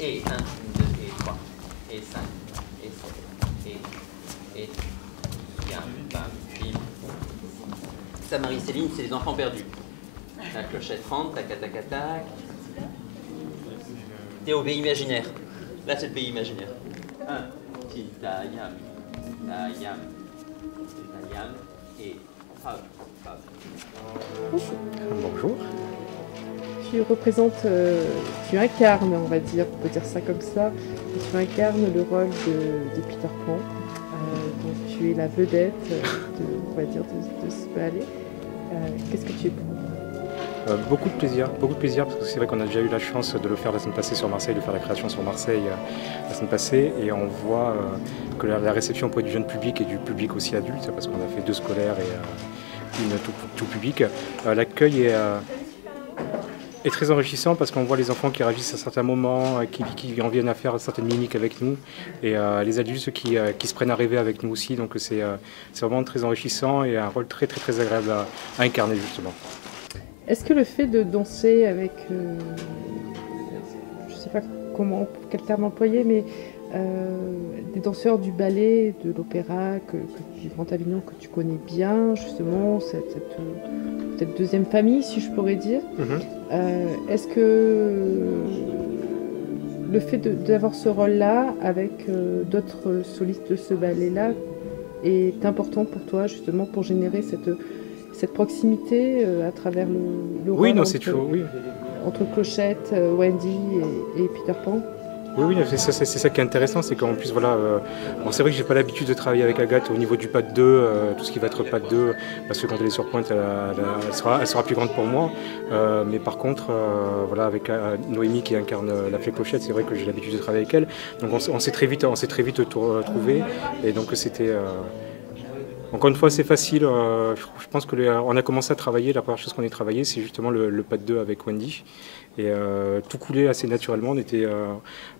et 1, 2, et 3, et 5, et 7, et, bien, bam, bim. Ça, Marie-Céline, c'est les enfants perdus. La clochette rentre, tac, tac, tac, tac. T'es au pays imaginaire. Là, c'est le pays imaginaire. 1, titayam, tayam, titayam, et hop, hop. Bonjour. Tu représentes, tu incarnes, on va dire, on peut dire ça comme ça, et tu incarnes le rôle de Peter Pan. Donc tu es la vedette, on va dire, de ce ballet. Qu'est-ce que tu éprouves? Beaucoup de plaisir, parce que c'est vrai qu'on a déjà eu la chance de le faire la semaine passée sur Marseille, de faire la création sur Marseille la semaine passée, et on voit que la réception auprès du jeune public et du public aussi adulte, parce qu'on a fait 2 scolaires et une tout public, l'accueil est très enrichissant parce qu'on voit les enfants qui réagissent à certains moments, qui en viennent à faire certaines mimiques avec nous, et les adultes qui se prennent à rêver avec nous aussi, donc c'est vraiment très enrichissant et un rôle très très très agréable à incarner justement. Est-ce que le fait de danser avec, je ne sais pas quel terme employer, mais des danseurs du ballet, de l'opéra, du Grand Avignon que tu connais bien, justement, cette deuxième famille, si je pourrais dire, est-ce que le fait d'avoir ce rôle-là avec d'autres solistes de ce ballet-là est important pour toi, justement, pour générer cette proximité à travers le oui, rôle non, c'est toujours, oui. entre Clochette, Wendy et Peter Pan? Oui, c'est ça qui est intéressant, c'est qu'en plus, voilà, bon, c'est vrai que j'ai pas l'habitude de travailler avec Agathe au niveau du pas de 2, tout ce qui va être pas de 2, parce que quand elle est sur pointe, elle sera plus grande pour moi. Mais par contre, voilà, avec Noémie qui incarne la fée Clochette, c'est vrai que j'ai l'habitude de travailler avec elle. Donc on s'est très vite trouvé, et donc c'était. Encore une fois, c'est facile. Je pense qu'on a commencé à travailler. La première chose qu'on a travaillé, c'est justement le pas de 2 avec Wendy. Et tout coulait assez naturellement. On était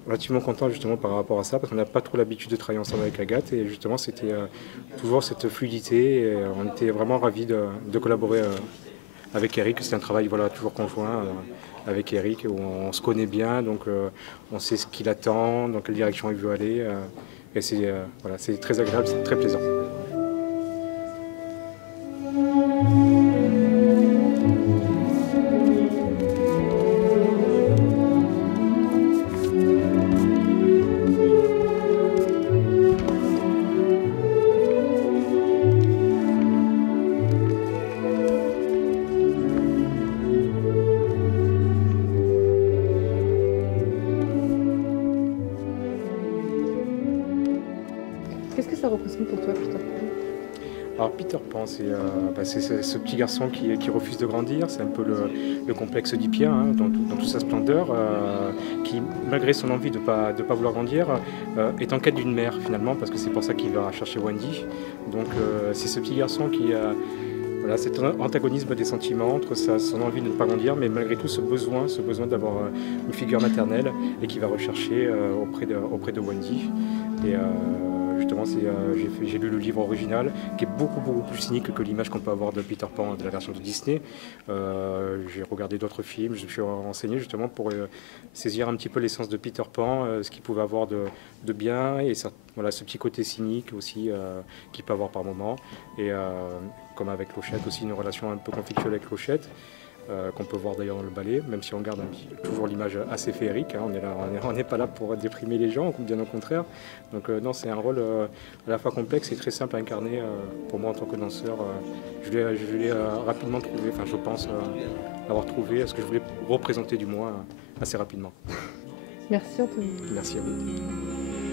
relativement contents justement par rapport à ça, parce qu'on n'a pas trop l'habitude de travailler ensemble avec Agathe. Et justement, c'était toujours cette fluidité. Et on était vraiment ravis de collaborer avec Eric. C'est un travail toujours conjoint avec Eric, où on se connaît bien, donc on sait ce qu'il attend, dans quelle direction il veut aller. Et c'est très agréable, c'est très plaisant. Qu'est-ce que ça représente pour toi, Peter Pan? Alors Peter Pan, c'est ce petit garçon qui refuse de grandir, c'est un peu le complexe d'Oedipien, hein, dans toute sa splendeur, qui, malgré son envie de pas vouloir grandir, est en quête d'une mère finalement, parce que c'est pour ça qu'il va chercher Wendy. Donc c'est ce petit garçon qui a cet antagonisme des sentiments entre son envie de ne pas grandir, mais malgré tout ce besoin d'avoir une figure maternelle, et qui va rechercher auprès de Wendy. Et justement, j'ai lu le livre original, qui est beaucoup plus cynique que l'image qu'on peut avoir de Peter Pan de la version de Disney. J'ai regardé d'autres films, je me suis renseigné justement pour saisir un petit peu l'essence de Peter Pan, ce qu'il pouvait avoir de bien, et ce petit côté cynique aussi qu'il peut avoir par moments. Et comme avec Clochette aussi, une relation un peu conflictuelle avec Clochette. Qu'on peut voir d'ailleurs dans le ballet, même si on garde toujours l'image assez féerique, hein, on n'est pas là pour déprimer les gens, bien au contraire. Donc non, c'est un rôle à la fois complexe et très simple à incarner pour moi en tant que danseur. Je l'ai rapidement trouvé, enfin je pense l'avoir trouvé, ce que je voulais représenter du moins assez rapidement. Merci Anthony. Merci à vous.